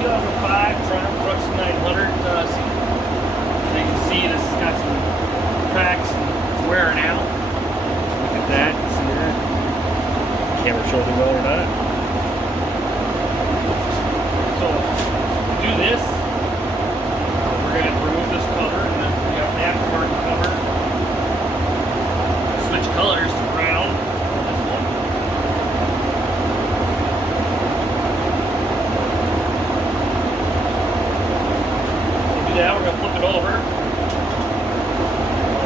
2005 Thruxton 900 seat. So you can see this has got some cracks and it's wearing out. Look at that, see that? Camera shows it well or not. So to do this, we're going to have to remove this cover and then we have the aftermarket cover. Switch colors around on this one. Now we're going to flip it over.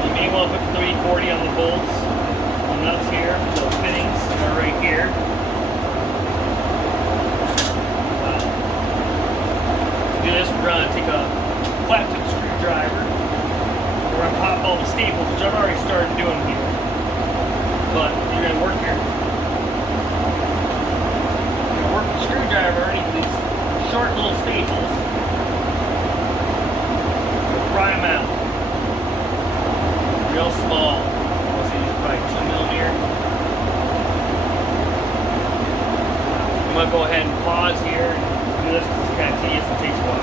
You may want to put 340 on the bolts, the nuts here, the fittings are right here. To do this, we're going to take a flat tip screwdriver. We're going to pop all the staples, which I've already started doing here. But you're going to work here. You're going to work the screwdriver underneath these short little staples. Pry them out. Real small. Let's see, probably 2 millimeter. I'm going to go ahead and pause here and do this because it's kind of tedious and takes a while.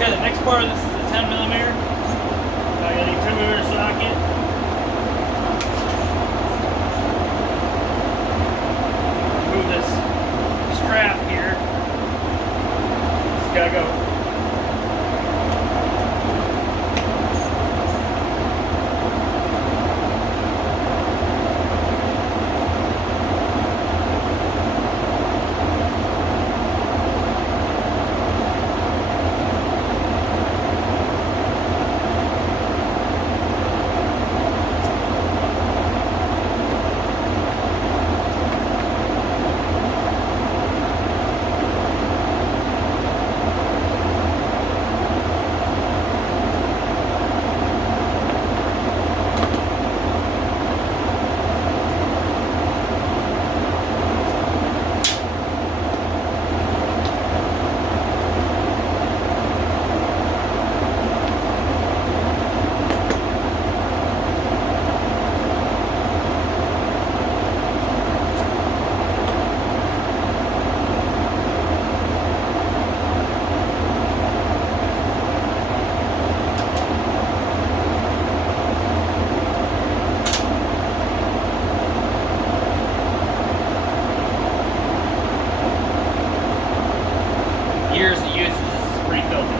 The next part of this is a 10 millimeter. I got a 10 millimeter socket. Move this strap here. It's gotta go. Years of usage is pretty filthy.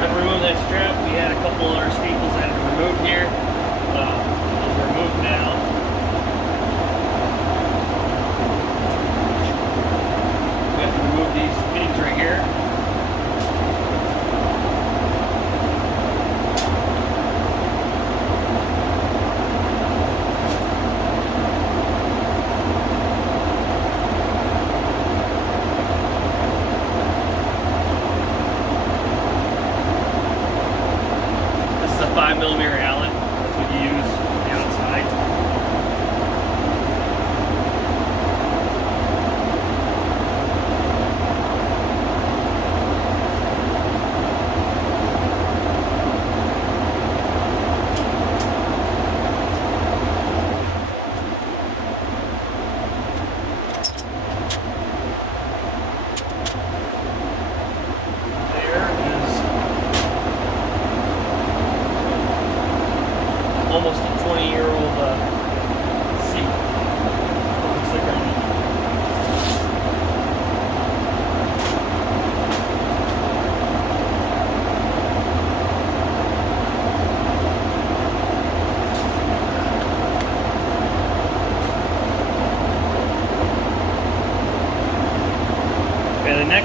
I've removed that strap. We had a couple other staples that had been removed here. Those are removed now. We have to remove these fittings right here.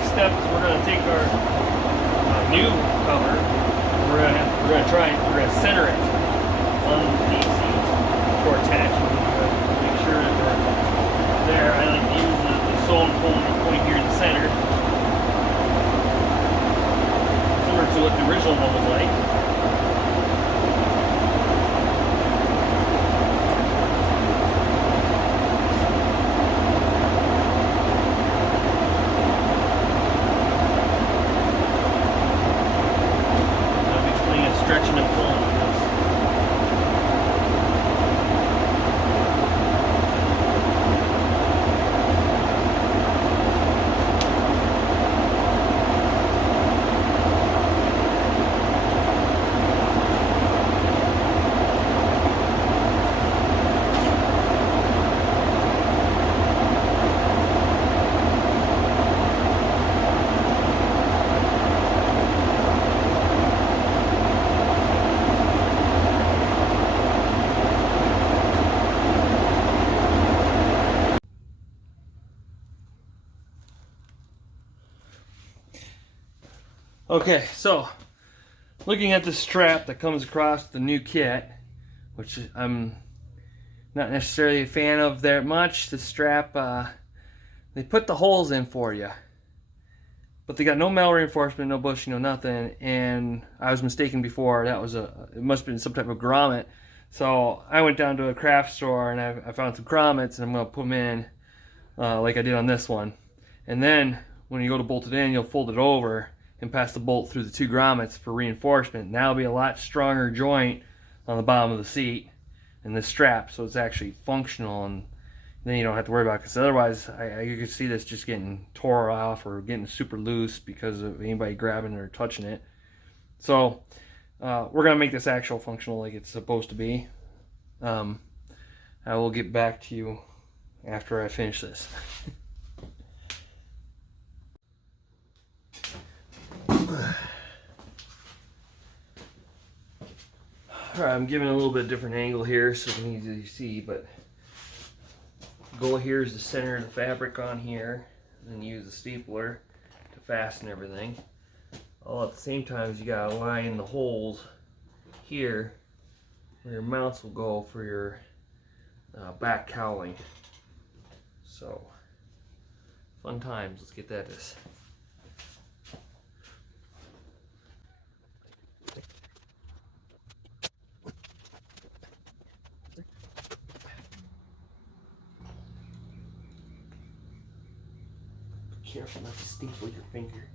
next step is we're going to take our new cover. We're going to center it on these seats before attaching. Make sure that they're there. I like to use the sewn point here in the center, similar to what the original one was like. Stretching and pulling with this. Okay, so looking at the strap that comes across the new kit, which I'm not necessarily a fan of that much. The strap, they put the holes in for you, but they got no metal reinforcement, no bushing, no nothing. And I was mistaken before. That was it must have been some type of grommet. So I went down to a craft store and I found some grommets, and I'm gonna put them in like I did on this one. And then when you go to bolt it in, you'll fold it over and pass the bolt through the two grommets for reinforcement. Now it'll be a lot stronger joint on the bottom of the seat and the strap, so it's actually functional, and then you don't have to worry about it, because otherwise you could see this just getting tore off or getting super loose because of anybody grabbing it or touching it. So we're gonna make this actual functional like it's supposed to be. I will get back to you after I finish this. Alright, I'm giving a little bit different angle here so you can easily see, but the goal here is to center the fabric on here and then use the stapler to fasten everything. All at the same time as you gotta line the holes here where your mounts will go for your back cowling. So, fun times. Let's get that this. Careful not to staple your finger.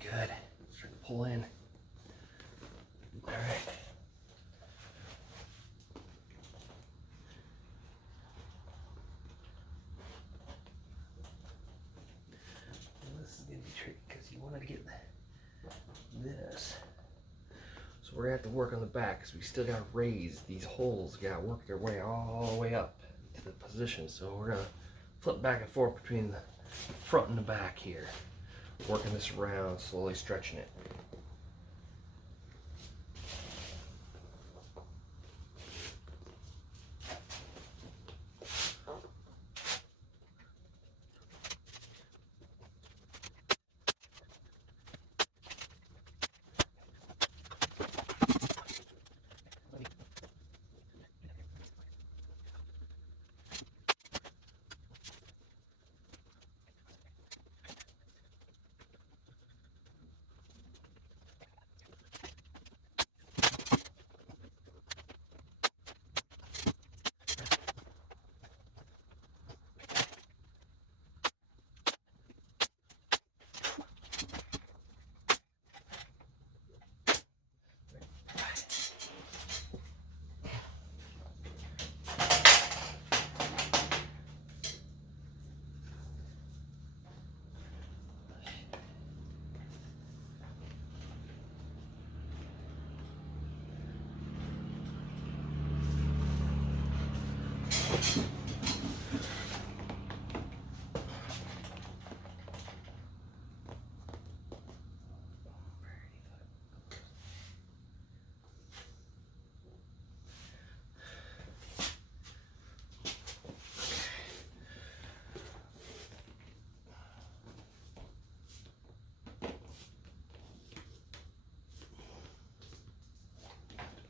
Good. Start to pull in. All right. Well, this is going to be tricky because you want to get we're gonna have to work on the back because we still gotta raise these holes. Gotta work their way all the way up to the position. So we're gonna flip back and forth between the front and the back here, working this around, slowly stretching it.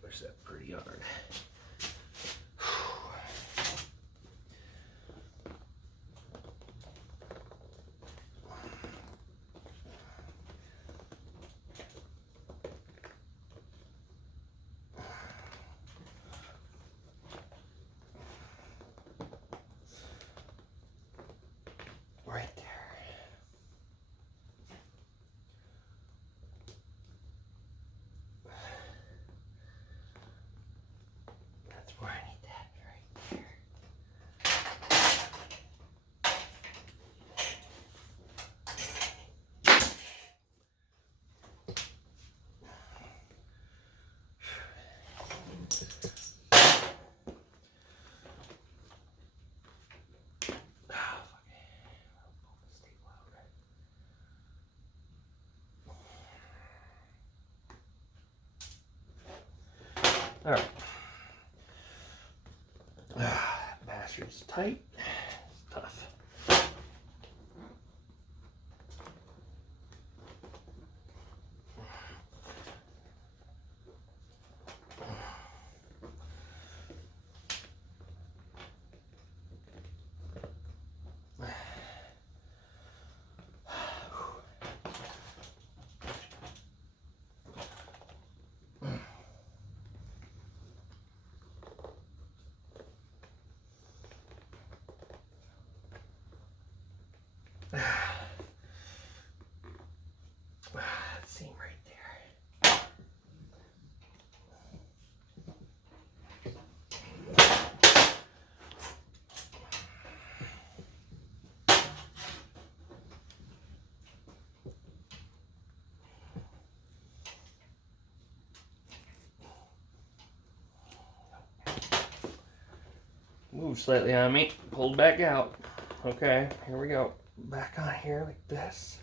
Push that pretty hard. Right there. That's where I need that, right there. All right. That bastard's tight. It's tough. That seam right there. Move slightly on me. Pulled back out. Okay, here we go. Back on here like this.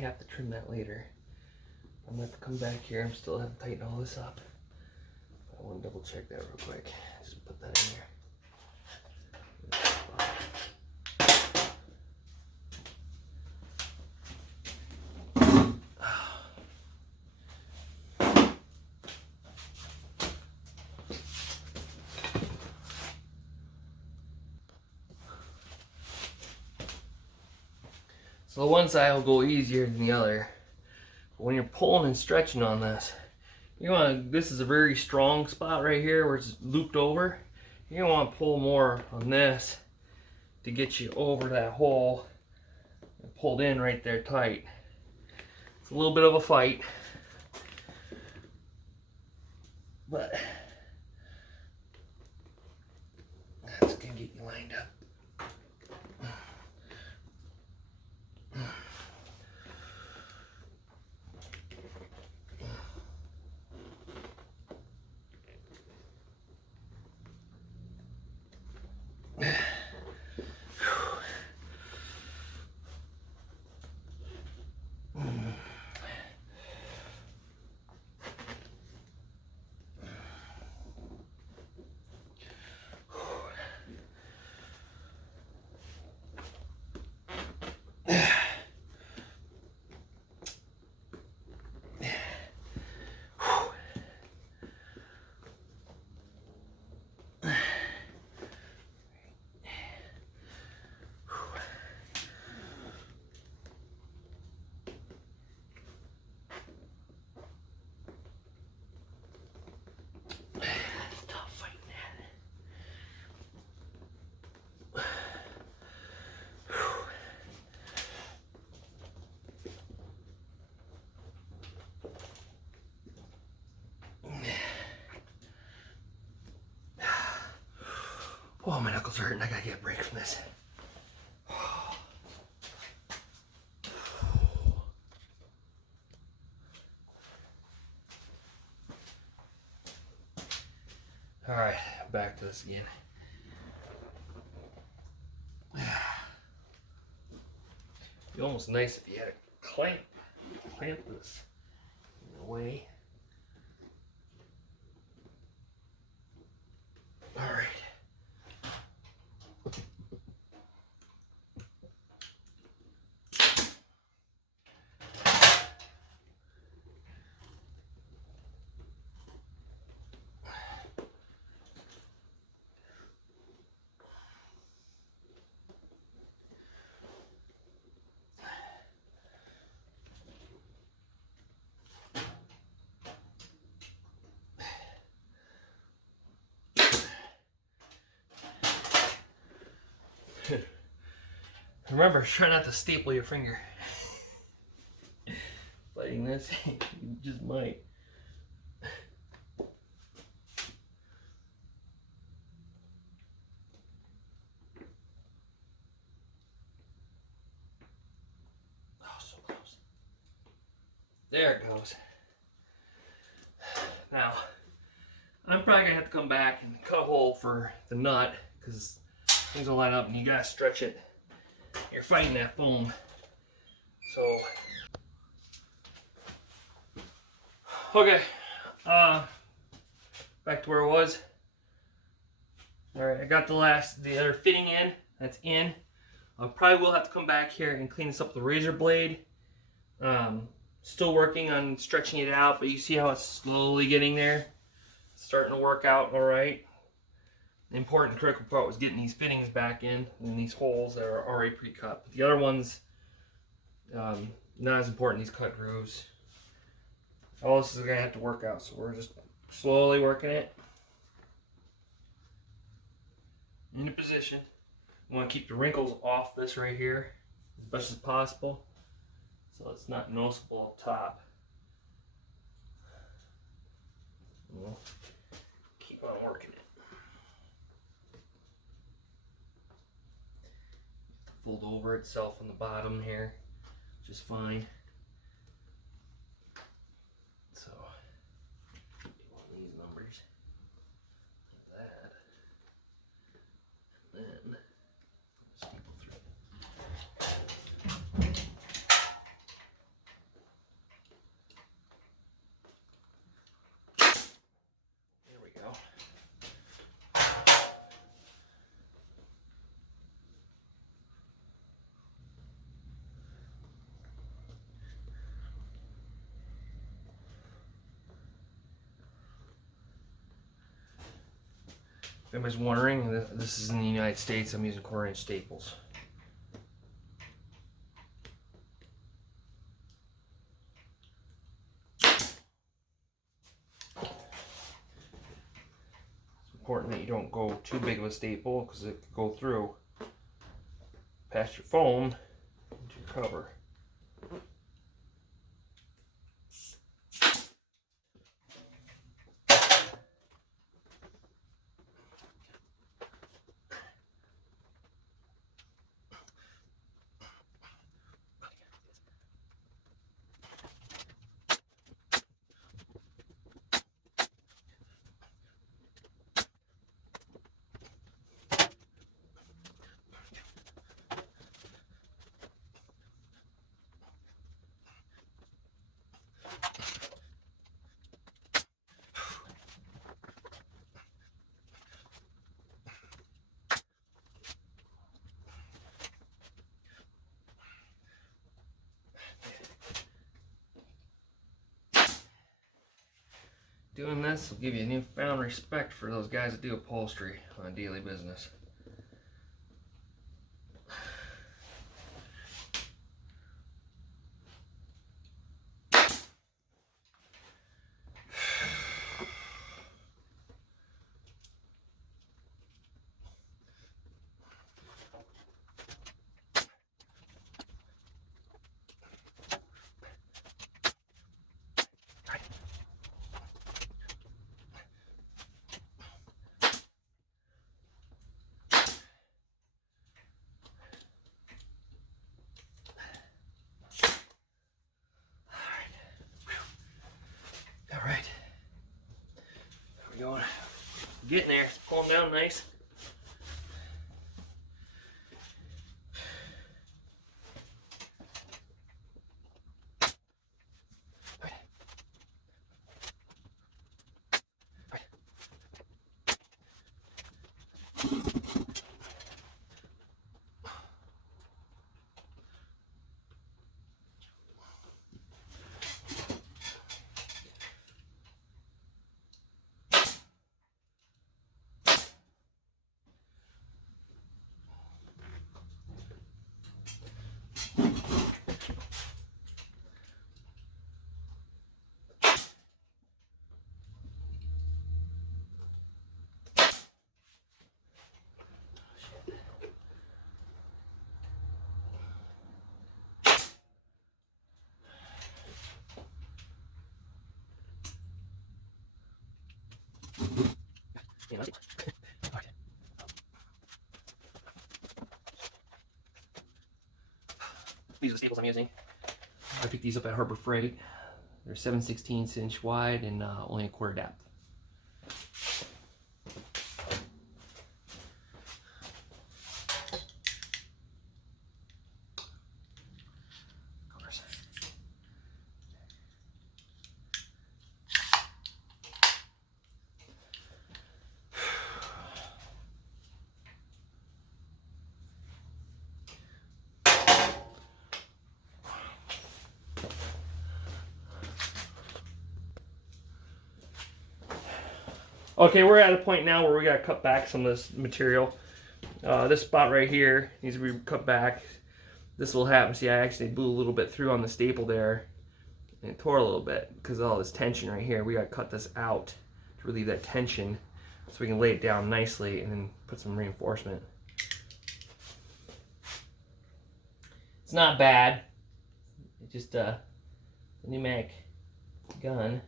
have to trim that later. I'm gonna have to come back here. I'm still have to tighten all this up. I want to double check that real quick. Just put that in there. So the one side will go easier than the other. But when you're pulling and stretching on this, you want to, this is a very strong spot right here where it's looped over. You want to pull more on this to get you over that hole and pulled in right there tight. It's a little bit of a fight, but that's gonna get you lined up. Oh, my knuckles are hurting. I gotta get a break from this. All right, back to this again. It'd be almost nice if you had a clamp this in a way. All right. Remember, try not to staple your finger. Fighting this, you just might. Oh, so close. There it goes. Now, I'm probably gonna have to come back and cut a hole for the nut because things will line up and you gotta stretch it. You're fighting that foam. So, okay, back to where it was. All right, I got the other fitting in. That's in. I probably will have to come back here and clean this up with the razor blade. Still working on stretching it out, but you see how it's slowly getting there. It's starting to work out all right. The important critical part was getting these fittings back in these holes that are already pre-cut. But the other ones, not as important, these cut grooves. All this is gonna have to work out, so we're just slowly working it into position. We want to keep the wrinkles off this right here as much as possible, so it's not noticeable up top. We'll keep on working it. Fold over itself on the bottom here, which is fine. So, get one of these numbers like that, and then staple through. If anybody's wondering, this is in the United States. I'm using 1/4 inch staples. It's important that you don't go too big of a staple because it could go through past your foam into your cover. Doing this will give you a newfound respect for those guys that do upholstery on a daily business. All right, there we go. Getting there. It's pulling down nice. Yeah, that's it. Right. These are the staples I'm using. I picked these up at Harbor Freight. They're 7/16 inch wide and only 1/4 depth. Of course. Okay, we're at a point now where we gotta cut back some of this material. This spot right here needs to be cut back. This will happen. See, I actually blew a little bit through on the staple there, and it tore a little bit because of all this tension right here. We gotta cut this out to relieve that tension, so we can lay it down nicely and then put some reinforcement. It's not bad. It's just a pneumatic gun.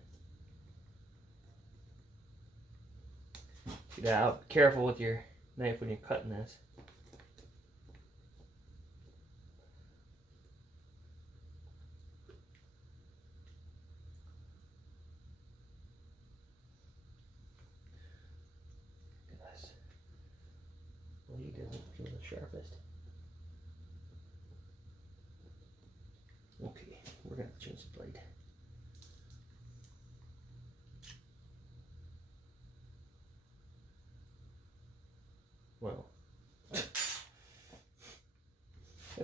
Get out. Be careful with your knife when you're cutting this. This blade doesn't feel the sharpest. Okay, we're gonna change the blade. Well, that's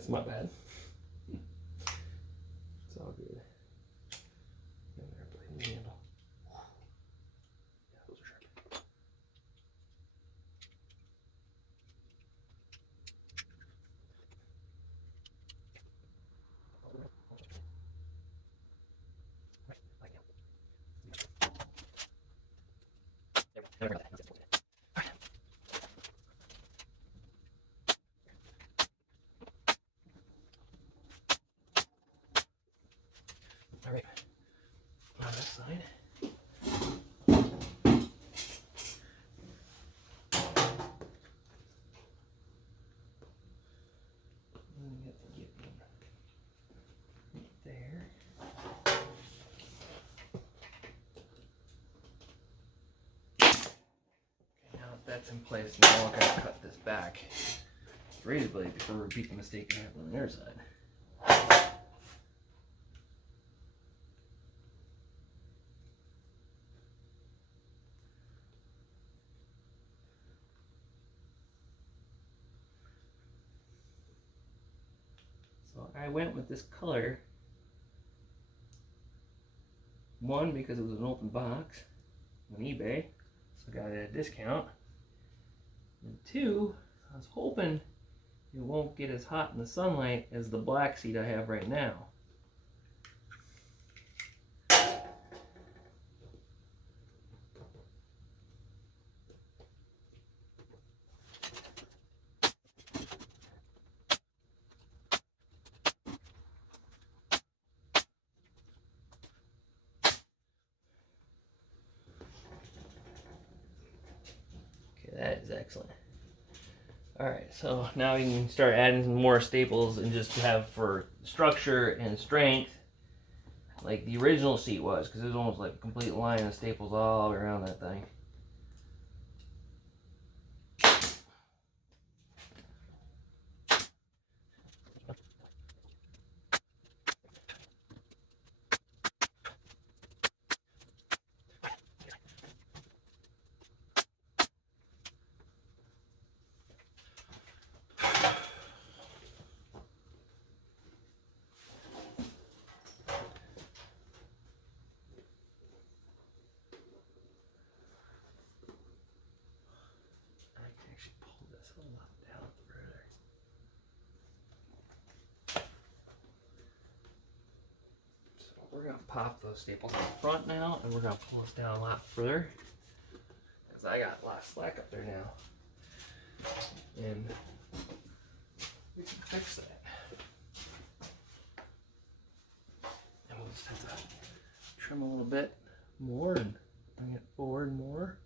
my bad. It's all good. I'm gonna blade the handle. Yeah, those are sharp. All right, on this side. Get one right there. Okay, now that that's in place, now we're going to cut this back with the razor blade before we repeat the mistake we had on the other side. So I went with this color, one because it was an open box on eBay, so I got it at a discount, and two, I was hoping it won't get as hot in the sunlight as the black seed I have right now. Okay, that is excellent. Alright, so now you can start adding some more staples and just have for structure and strength like the original seat was, because it was almost like a complete line of staples all around that thing. We're going to pop those staples in the front now, and we're going to pull this down a lot further, because I got a lot of slack up there now. And we can fix that. And we'll just have to trim a little bit more and bring it forward more.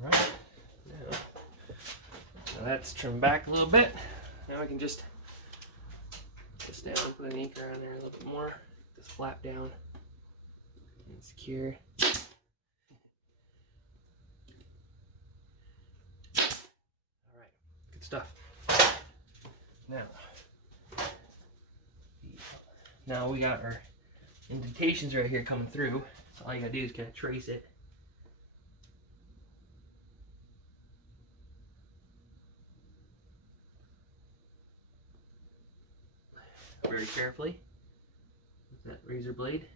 Alright, now that's trimmed back a little bit. Now we can just put this down, put an anchor on there a little bit more, this flap down and secure. Alright, good stuff. Now we got our indentations right here coming through, so all you gotta do is kind of trace it. Very carefully with that razor blade.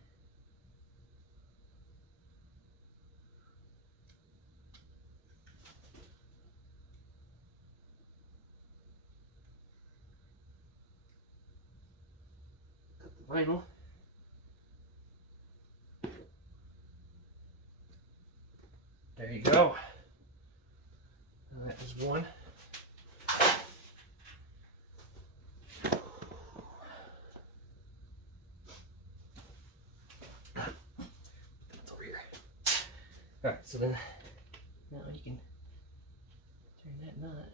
Cut the vinyl. There you go. And that is one. That's over here. Alright, so then now you can turn that nut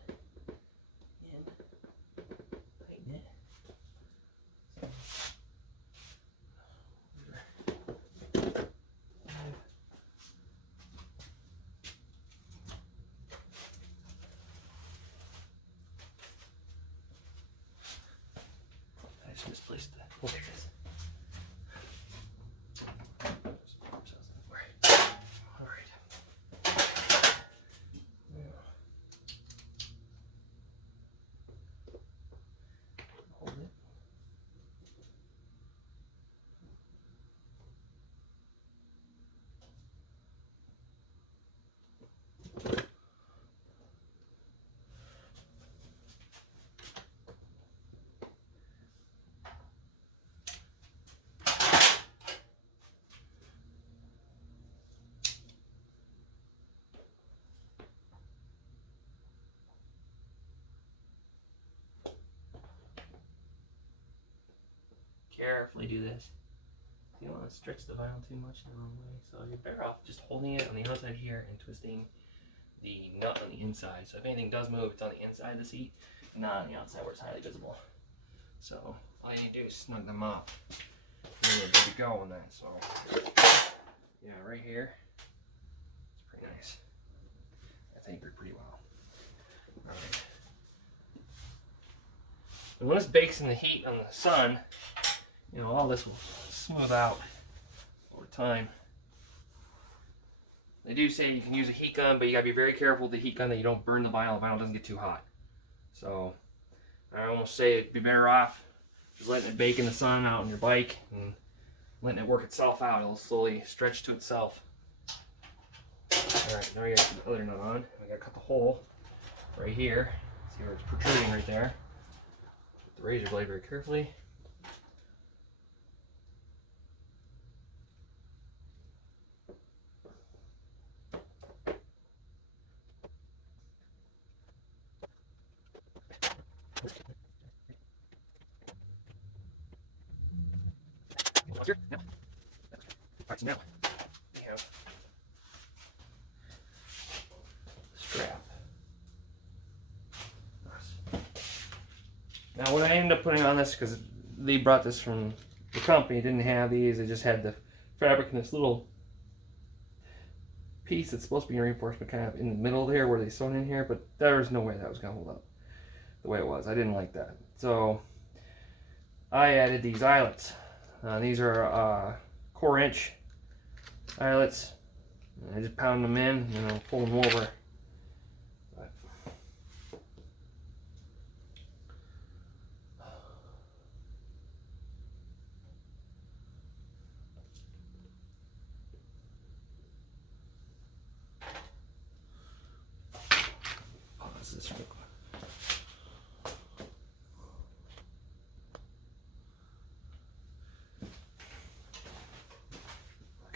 and tighten it. carefully do this. You don't want to stretch the vinyl too much the wrong way, so you're better off just holding it on the outside here and twisting the nut on the inside. So if anything does move, it's on the inside of the seat, not on the outside where it's highly visible. So all you need to do is snug them up, and you're good to go on that. So yeah, right here, it's pretty nice. That's anchored pretty well. All right. And when this bakes in the heat on the sun, you know, all this will smooth out over time. They do say you can use a heat gun, but you gotta be very careful with the heat gun that you don't burn the vinyl. The vinyl doesn't get too hot. So I almost say it'd be better off just letting it bake in the sun out on your bike and letting it work itself out. It'll slowly stretch to itself. Alright, now we got the other nut on. We gotta cut the hole right here. See where it's protruding right there. With the razor blade very carefully. Here. No. Alright, so now we have the strap. Now what I ended up putting on this, because they brought this from the company, didn't have these, they just had the fabric in this little piece that's supposed to be a reinforcement kind of in the middle there where they sewn in here, but there was no way that was going to hold up the way it was. I didn't like that. So I added these eyelets. These are 4-inch eyelets. I just pound them in, you know, fold them over. But pause this real quick.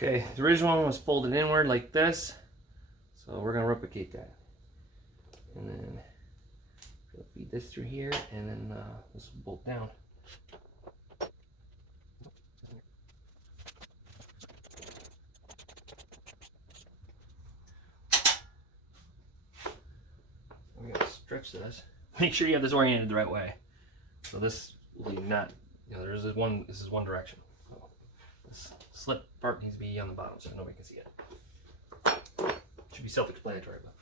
Okay, the original one was folded inward like this, so we're going to replicate that. And then we'll feed this through here, and then this will bolt down. We're going to stretch this. Make sure you have this oriented the right way. So this will be not, you know, this is one direction. So this slip part needs to be on the bottom so nobody can see it. Should be self-explanatory, but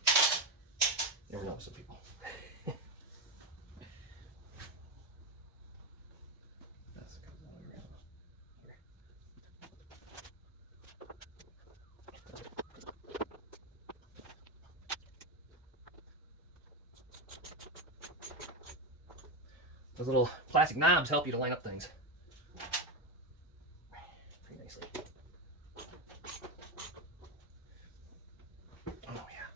you never know with some people. That's here. Those little plastic knobs help you to line up things pretty nicely. Oh yeah.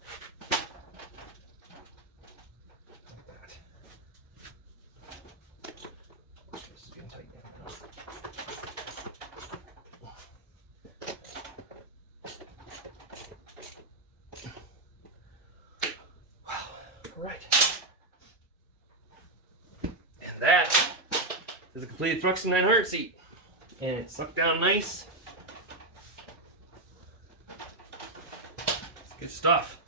Like that. This is getting tight now. Wow. All right. That is a completed Thruxton 900 seat, and it's sucked down nice. It's good stuff.